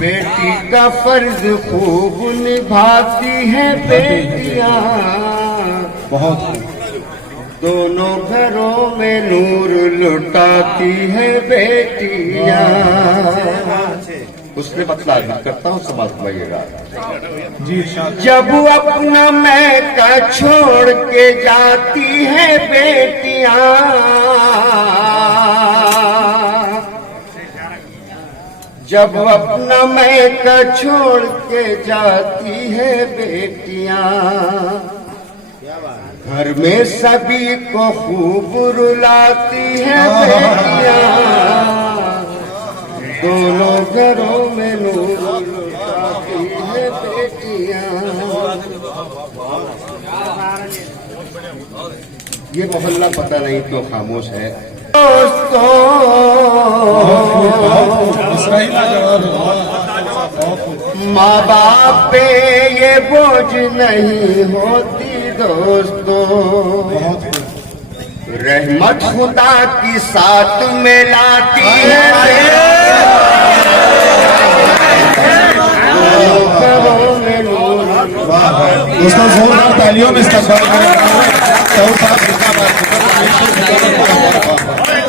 बेटी का फर्ज खूब निभाती है बेटियां, बहुत दोनों घरों में नूर लुटाती है बेटियां। उसने बतला करता हूँ, समाज समझिएगा। जब अपना मैका छोड़ के जाती है बेटियां, जब अपना मैका छोड़ के जाती है बेटियां, घर में सभी को खूब रुलाती है बेटियां, दोनों घरों में नूर लुटाती है बेटियां। ये मोहल्ला पता नहीं तो खामोश है। दोस्तों माँ बाप पे ये बोझ नहीं होती दोस्तों, रहमत खुदा की साथ में लाती है। दोस्तों जोरदार तालियों में इस्तकबाल करें।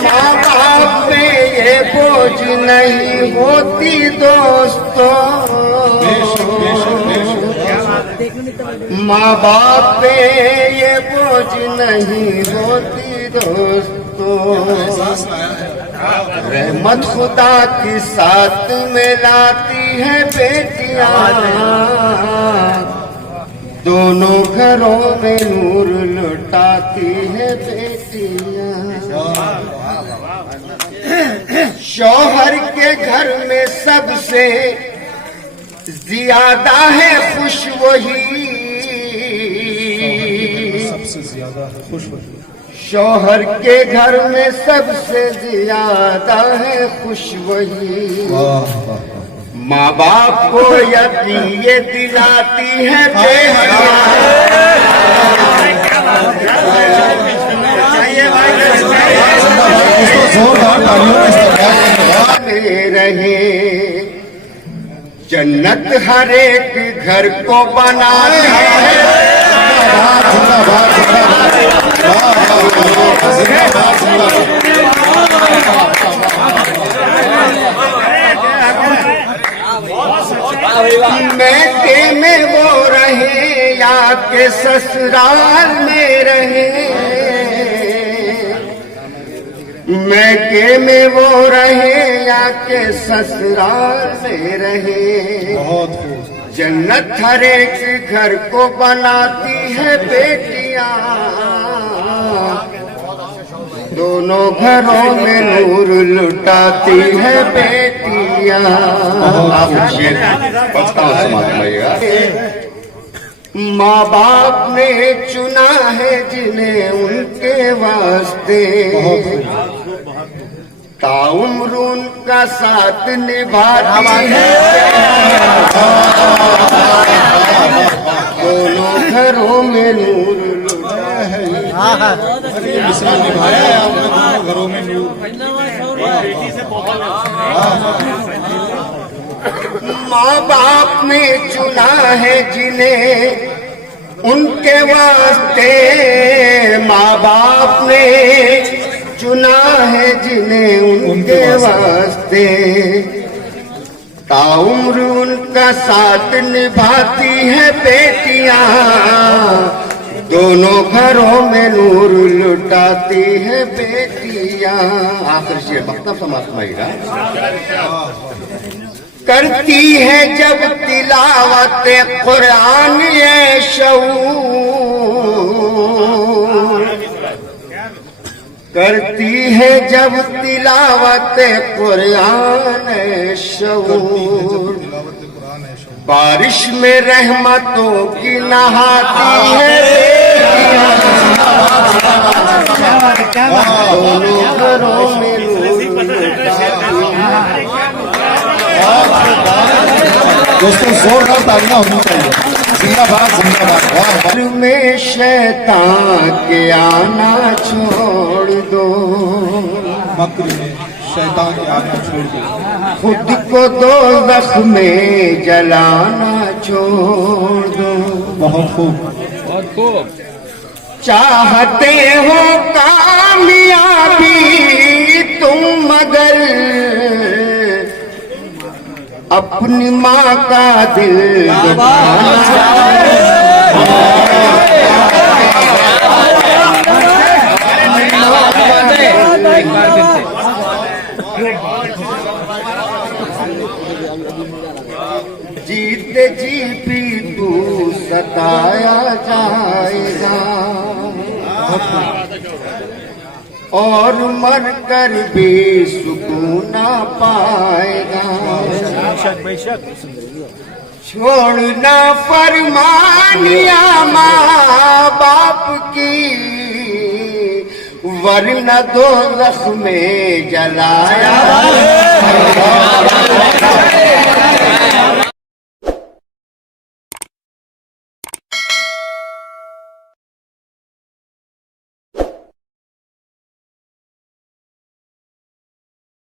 माँ बाप में ये बोझ नहीं होती दोस्तों, माँ बाप पे ये बोझ नहीं होती दोस्तों, रहमत खुदा की साथ में लाती है बेटियां, दोनों घरों में नूर लुटाती है बेटियां। शौहर के घर में सबसे ज्यादा है खुश वही, सबसे ज्यादा खुश वही। शौहर के घर में सबसे ज्यादा है खुश वही, माँ बाप को यकीन ये दिलाती है बेटियां, रहे जन्नत हर एक घर को बनाती है। मैके में वो रहे या के ससुराल में रहे, मैके में वो रहे या के ससुराल में रहे, जन्नत हर एक घर को बनाती है बेटियां, दोनों घरों में नूर लुटाती है बेटियां। आप माँ बाप ने चुना है जिन्हें उनके वास्ते, ताउम्र उनका साथ निभाती है, दोनों घरों में नूर निभाया है आपने, दोनों घरों में नूर। माँ बाप ने चुना है जिन्हें उनके वास्ते, माँ बाप ने चुना है जिन्हें उनके वास्ते, ताउम्र उनका साथ निभाती है बेटियां, दोनों घरों में नूर लुटाती है बेटियां। आखिर शेर वक्ता समाप्त करती है जब तिलावत कुरान ये शऊर, करती है जब तिलावत कुरान शऊर, बारिश में रहमतों की नहाती है दोनों घरों में नूर लुटाती है। दोस्तों जोरदार तालियां होनी चाहिए। जिंदाबाद जिंदाबाद, वाह वाह। घर में शैतान के आना छोड़ दो, मक्र में शैतान के आना छोड़ दो, खुद को दोज़ख में जलाना छोड़ दो। बहुत खूब। चाहते हो कामयाबी तुम मगर अपनी माँ का दिल जीते जी भी तू सताया जाएगा और मर कर भी सुकून ना पाएगा। छोड़ना फरमानिया माँ बाप की, वरना दोज़ख में जलाया